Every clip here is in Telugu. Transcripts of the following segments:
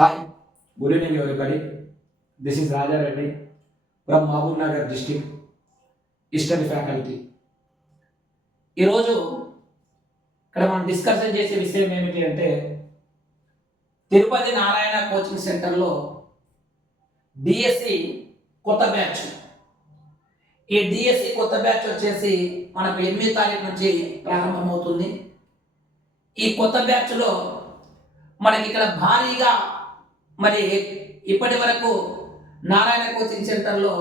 Hi, good evening everybody. This is Raja Reddy from Mahbub Nagar district, History faculty. ఈరోజు ఇక్కడ మనం డిస్కషన్ చేసే విషయం ఏమిటి అంటే తిరుపతి నారాయణ కోచింగ్ సెంటర్లో డిఎస్సి కొత్త బ్యాచ్. ఈ డిఎస్సి కొత్త బ్యాచ్ వచ్చేసి మనకు 8వ తారీఖు నుంచి ప్రారంభమవుతుంది. ఈ కొత్త బ్యాచ్లో మనకి ఇక్కడ భారీగా మరి ఇప్పటి వరకు నారాయణ కోచింగ్ సెంటర్లో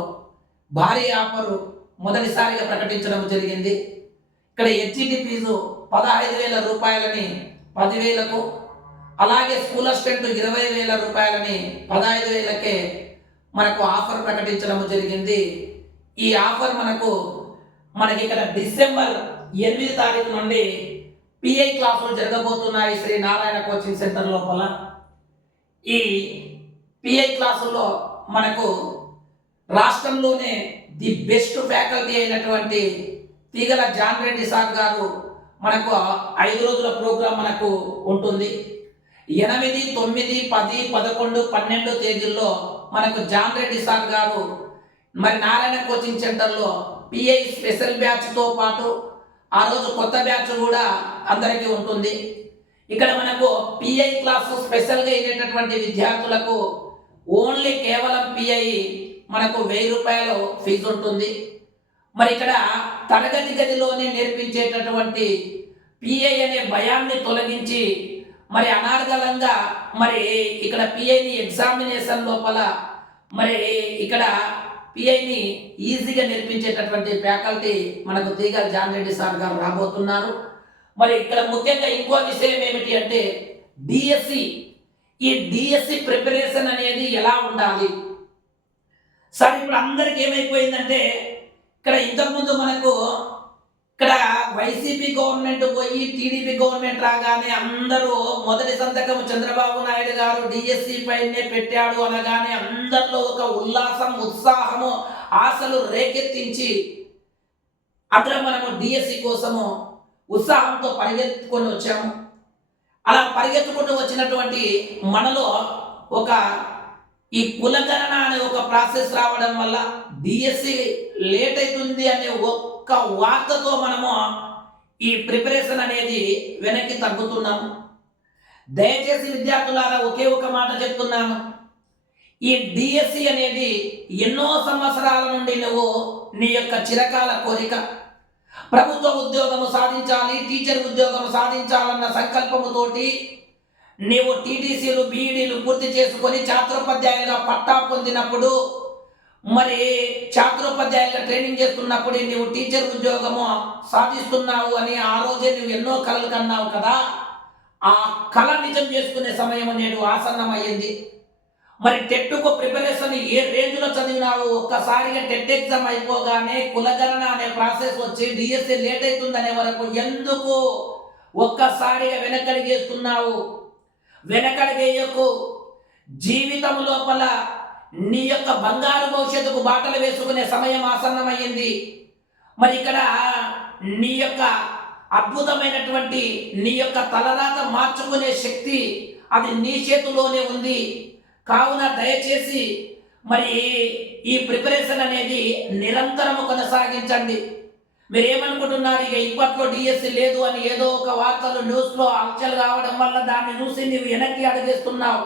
భారీ ఆఫర్ మొదటిసారిగా ప్రకటించడం జరిగింది. ఇక్కడ హెచ్ఈటి ఫీజు 15,000 రూపాయలని 10,000కు, అలాగే స్కూల్ అసిస్టెంట్ 20,000 రూపాయలని 15,000కే మనకు ఆఫర్ ప్రకటించడం జరిగింది. ఈ ఆఫర్ మనకి ఇక్కడ డిసెంబర్ 8వ తారీఖు నుండి పిఐ క్లాసులు జరగబోతున్నాయి శ్రీ నారాయణ కోచింగ్ సెంటర్ లోపల. ఈ పిఐ క్లాసుల్లో మనకు రాష్ట్రంలోనే ది బెస్ట్ ఫ్యాకల్టీ అయినటువంటి తీగల జాన్ రెడ్డి సార్ గారు మనకు 5 రోజుల ప్రోగ్రాం మనకు ఉంటుంది. 8, 9, 10, 11, 12 తేదీల్లో మనకు జాన్ రెడ్డి సార్ గారు మరి నారాయణ కోచింగ్ సెంటర్లో పిఐ స్పెషల్ బ్యాచ్తో పాటు ఆ రోజు కొత్త బ్యాచ్ కూడా అందరికీ ఉంటుంది. ఇక్కడ మనకు పిఐ క్లాసు స్పెషల్గా అయినటువంటి విద్యార్థులకు ఓన్లీ కేవలం పిఐ మనకు 1000 రూపాయలు ఫీజు ఉంటుంది. మరి ఇక్కడ తరగతి గదిలోనే నేర్పించేటటువంటి పిఐ అనే భయాన్ని తొలగించి మరి అనార్గళంగా మరి ఇక్కడ పిఐని ఎగ్జామినేషన్ లోపల మరి ఇక్కడ పిఐని ఈజీగా నేర్పించేటటువంటి ఫ్యాకల్టీ మనకు తీగల జాన్ రెడ్డి సార్ గారు రాబోతున్నారు. మరి ఇక్కడ ముఖ్యంగా ఇంకో విషయం ఏమిటి అంటే డిఎస్సి. ఈ డిఎస్సి ప్రిపరేషన్ అనేది ఎలా ఉండాలి సార్? ఇప్పుడు అందరికి ఏమైపోయిందంటే ఇక్కడ ఇంతకుముందు మనకు ఇక్కడ వైసీపీ గవర్నమెంట్ పోయి టీడీపీ గవర్నమెంట్ రాగానే అందరూ మొదటి సంతకం చంద్రబాబు నాయుడు గారు డిఎస్సి పైనే పెట్టాడు అనగానే అందరిలో ఒక ఉల్లాసం, ఉత్సాహము, ఆశలు రేకెత్తించి అట్లా మనము డిఎస్సి కోసము ఉత్సాహంతో పరిగెత్తుకొని వచ్చాము. అలా పరిగెత్తుకుంటూ వచ్చినటువంటి మనలో ఒక ఈ కులగణన అనే ఒక ప్రాసెస్ రావడం వల్ల డిఎస్సి లేట్ అవుతుంది అనే ఒక్క వార్తతో మనము ఈ ప్రిపరేషన్ అనేది వెనక్కి తగ్గుతున్నాము. దయచేసి విద్యార్థులారా ఒకే ఒక మాట చెప్తున్నాను. ఈ డిఎస్సి అనేది ఎన్నో సంవత్సరాల నుండి నువ్వు నీ యొక్క చిరకాల కోరిక, ప్రభుత్వ ఉద్యోగము సాధించాలి, టీచర్ ఉద్యోగం సాధించాలన్న సంకల్పముతోటి నీవు టీటీసీలు, బీఈడీలు పూర్తి చేసుకొని ఛాత్రోపాధ్యాయులుగా పట్టా పొందినప్పుడు, మరి ఛాత్రోపాధ్యాయులుగా ట్రైనింగ్ చేస్తున్నప్పుడు నీవు టీచర్ ఉద్యోగము సాధిస్తున్నావు అని ఆ రోజే నువ్వు ఎన్నో కలలు కన్నావు కదా. ఆ కళ నిజం చేసుకునే సమయం నేడు ఆసన్నమయ్యింది. మరి టెట్కు ప్రిపరేషన్ ఏ రేంజ్లో చదివినావు? ఒక్కసారిగా టెట్ ఎగ్జామ్ అయిపోగానే కులగణన అనే ప్రాసెస్ వచ్చి డిఎస్సి లేట్ అవుతుందనే వరకు ఎందుకు ఒక్కసారిగా వెనకడిగేస్తున్నావు? వెనకడిగేయకు. జీవితం లోపల నీ యొక్క బంగారు భవిష్యత్తుకు బాటలు వేసుకునే సమయం ఆసన్నమయ్యింది. మరి ఇక్కడ నీ యొక్క అద్భుతమైనటువంటి నీ యొక్క తలరాత మార్చుకునే శక్తి అది నీ చేతిలోనే ఉంది. కావున దయచేసి మరి ఈ ప్రిపరేషన్ అనేది నిరంతరము కొనసాగించండి. మీరు ఏమనుకుంటున్నారు? ఇక ఇప్పట్లో డిఎస్సి లేదు అని ఏదో ఒక వార్తలు న్యూస్లో హల్చల్ కావడం వల్ల దాన్ని చూసి నువ్వు వెనక్కి అడిగేస్తున్నావు.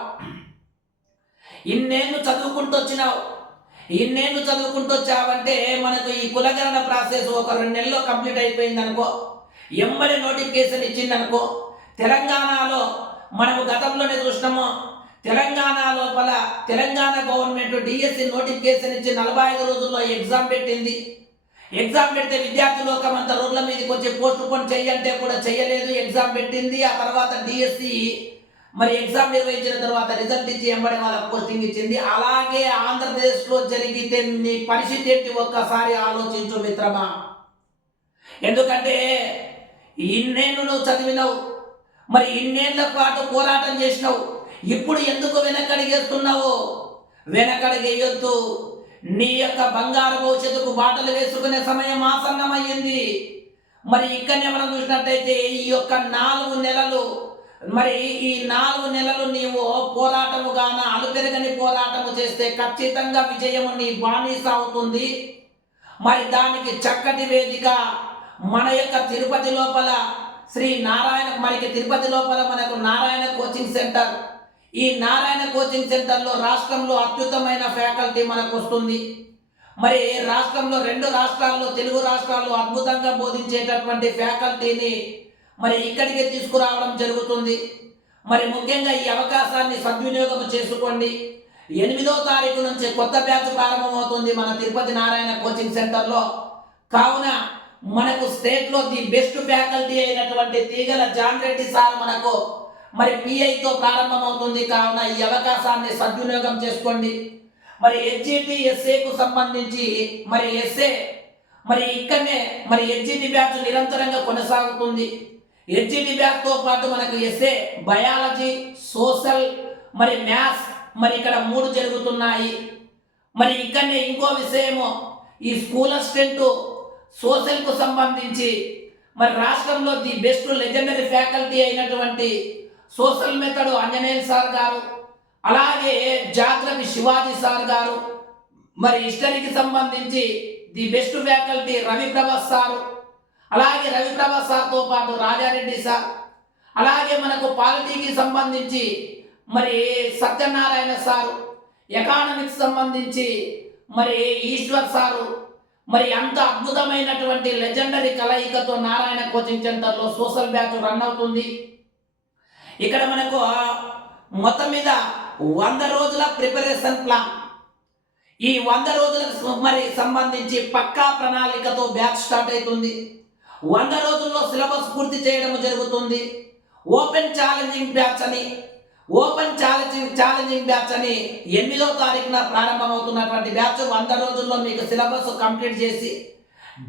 ఇన్నేళ్ళు చదువుకుంటూ వచ్చినావు. ఇన్నేళ్ళు చదువుకుంటూ వచ్చావంటే మనకు ఈ కులగణన ప్రాసెస్ ఒక 2 నెలల్లో కంప్లీట్ అయిపోయింది అనుకో, ఎంబడి నోటిఫికేషన్ ఇచ్చిందనుకో. తెలంగాణలో మనము గతంలోనే చూసినాము, తెలంగాణ లోపల తెలంగాణ గవర్నమెంట్ డిఎస్సి నోటిఫికేషన్ ఇచ్చి 45 రోజుల్లో ఎగ్జామ్ పెట్టింది. ఎగ్జామ్ పెడితే విద్యార్థి లోకం అంత రోడ్ల మీదకి వచ్చి పోస్ట్ పోన్ చెయ్యంటే కూడా చెయ్యలేదు, ఎగ్జామ్ పెట్టింది. ఆ తర్వాత డిఎస్సి మరి ఎగ్జామ్ నిర్వహించిన తర్వాత రిజల్ట్ ఇచ్చి ఎంబడి వాళ్ళకి పోస్టింగ్ ఇచ్చింది. అలాగే ఆంధ్రప్రదేశ్లో జరిగితే నీ పరిస్థితి ఏంటి ఒక్కసారి ఆలోచించు మిత్రమా. ఎందుకంటే ఇన్నేళ్ళు నువ్వు చదివినావు, మరి ఇన్నేళ్ల పాటు పోరాటం చేసినావు. ఇప్పుడు ఎందుకు వెనకడిగేస్తున్నావు? వెనకడిగేయొద్దు. నీ యొక్క బంగారు భవిష్యత్తుకు బాటలు వేసుకునే సమయం ఆసన్నమయ్యింది. మరి ఇక్కడనే మనం చూసినట్టయితే ఈ యొక్క 4 నెలలు మరి ఈ 4 నెలలు నీవు పోరాటము గాన అలుపెరగని పోరాటము చేస్తే ఖచ్చితంగా విజయము నీ బానిస అవుతుంది. మరి దానికి చక్కటి వేదిక మన యొక్క తిరుపతి లోపల శ్రీ నారాయణ, మనకి తిరుపతి లోపల మనకు నారాయణ కోచింగ్ సెంటర్. ఈ నారాయణ కోచింగ్ సెంటర్లో రాష్ట్రంలో అత్యుత్తమైన ఫ్యాకల్టీ మనకు వస్తుంది. మరి రాష్ట్రంలో 2 రాష్ట్రాల్లో, తెలుగు రాష్ట్రాల్లో అద్భుతంగా బోధించేటటువంటి ఫ్యాకల్టీని మరి ఇక్కడికి తీసుకురావడం జరుగుతుంది. మరి ముఖ్యంగా ఈ అవకాశాన్ని సద్వినియోగం చేసుకోండి. 8వ తారీఖు నుంచి కొత్త బ్యాచ్ ప్రారంభమవుతుంది మన తిరుపతి నారాయణ కోచింగ్ సెంటర్లో. కావున మనకు స్టేట్లో ది బెస్ట్ ఫ్యాకల్టీ అయినటువంటి తీగల జాన్ రెడ్డి సార్ మనకు మరి పిఐతో ప్రారంభమవుతుంది. కావున ఈ అవకాశాన్ని సద్వినియోగం చేసుకోండి. మరి హెచ్జిటి ఎస్ఏకు సంబంధించి మరి ఎస్ఏ మరి ఇక్కడనే మరి హెచ్జిటి బ్యాచ్ నిరంతరంగా కొనసాగుతుంది. హెచ్జిటి బ్యాచ్తో పాటు మనకు ఎస్ఏ, బయాలజీ, సోషల్, మరి మ్యాథ్స్ మరి ఇక్కడ 3 జరుగుతున్నాయి. మరి ఇక్కడనే ఇంకో విషయము, ఈ స్కూల్ అసిస్టెంట్ సోషల్కు సంబంధించి మరి రాష్ట్రంలో ది బెస్ట్ లెజెండరీ ఫ్యాకల్టీ అయినటువంటి సోషల్ మెథడ్ అంజనేయులు సార్ గారు, అలాగే జాగ్రఫీ శివాజీ సార్ గారు, మరి హిస్టరీకి సంబంధించి ది బెస్ట్ ఫ్యాకల్టీ రవిప్రభాస్ సారు, అలాగే రవిప్రభాస్ సార్తో పాటు రాజారెడ్డి సార్, అలాగే మనకు పాలిటీకి సంబంధించి మరి సత్యనారాయణ సారు, ఎకానమిక్స్ సంబంధించి మరి ఈశ్వర్ సారు, మరి అంత అద్భుతమైనటువంటి లెజెండరీ కలయికతో నారాయణ కోచింగ్ సెంటర్లో సోషల్ బ్యాచ్ రన్ అవుతుంది. ఇక్కడ మనకు మొత్తం మీద 100 రోజుల ప్రిపరేషన్ ప్లాన్. ఈ 100 రోజులకు మరి సంబంధించి పక్కా ప్రణాళికతో బ్యాచ్ స్టార్ట్ అవుతుంది. 100 రోజుల్లో సిలబస్ పూర్తి చేయడం జరుగుతుంది. ఓపెన్ ఛాలెంజింగ్ బ్యాచ్ అని 8వ తారీఖున ప్రారంభమవుతున్నటువంటి బ్యాచ్ 100 రోజుల్లో మీకు సిలబస్ కంప్లీట్ చేసి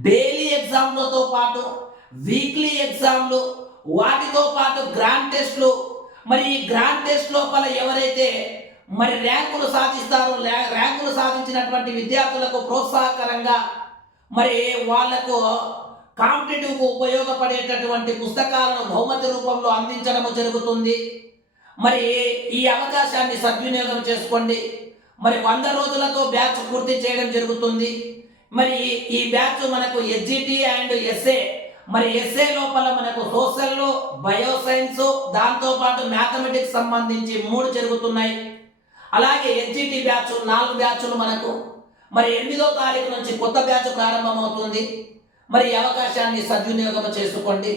డైలీ ఎగ్జామ్లతో పాటు వీక్లీ ఎగ్జామ్లు, వాటితో పాటు గ్రాండ్ టెస్ట్లు, మరి ఈ గ్రాండ్ టెస్ట్ లోపల ఎవరైతే మరి ర్యాంకులు సాధిస్తారో ర్యాంకులు సాధించినటువంటి విద్యార్థులకు ప్రోత్సాహకరంగా మరి వాళ్లకు కాంపిటేటివ్కు ఉపయోగపడేటటువంటి పుస్తకాలను బహుమతి రూపంలో అందించడం జరుగుతుంది. మరి ఈ అవకాశాన్ని సద్వినియోగం చేసుకోండి. మరి 100 రోజులతో బ్యాచ్ పూర్తి చేయడం జరుగుతుంది. మరి ఈ బ్యాచ్ మనకు హెచ్జిటి అండ్ ఎస్ఏ, మరి ఎస్ఏ లోపల మనకు సోషల్, బయోసైన్స్, దాంతోపాటు మ్యాథమెటిక్స్ సంబంధించి 3 జరుగుతున్నాయి. అలాగే హెచ్జిటి బ్యాచ్ 4 బ్యాచ్లు మనకు మరి 8వ తారీఖు నుంచి కొత్త బ్యాచ్ ప్రారంభమవుతుంది. మరి ఈ అవకాశాన్ని సద్వినియోగం చేసుకోండి.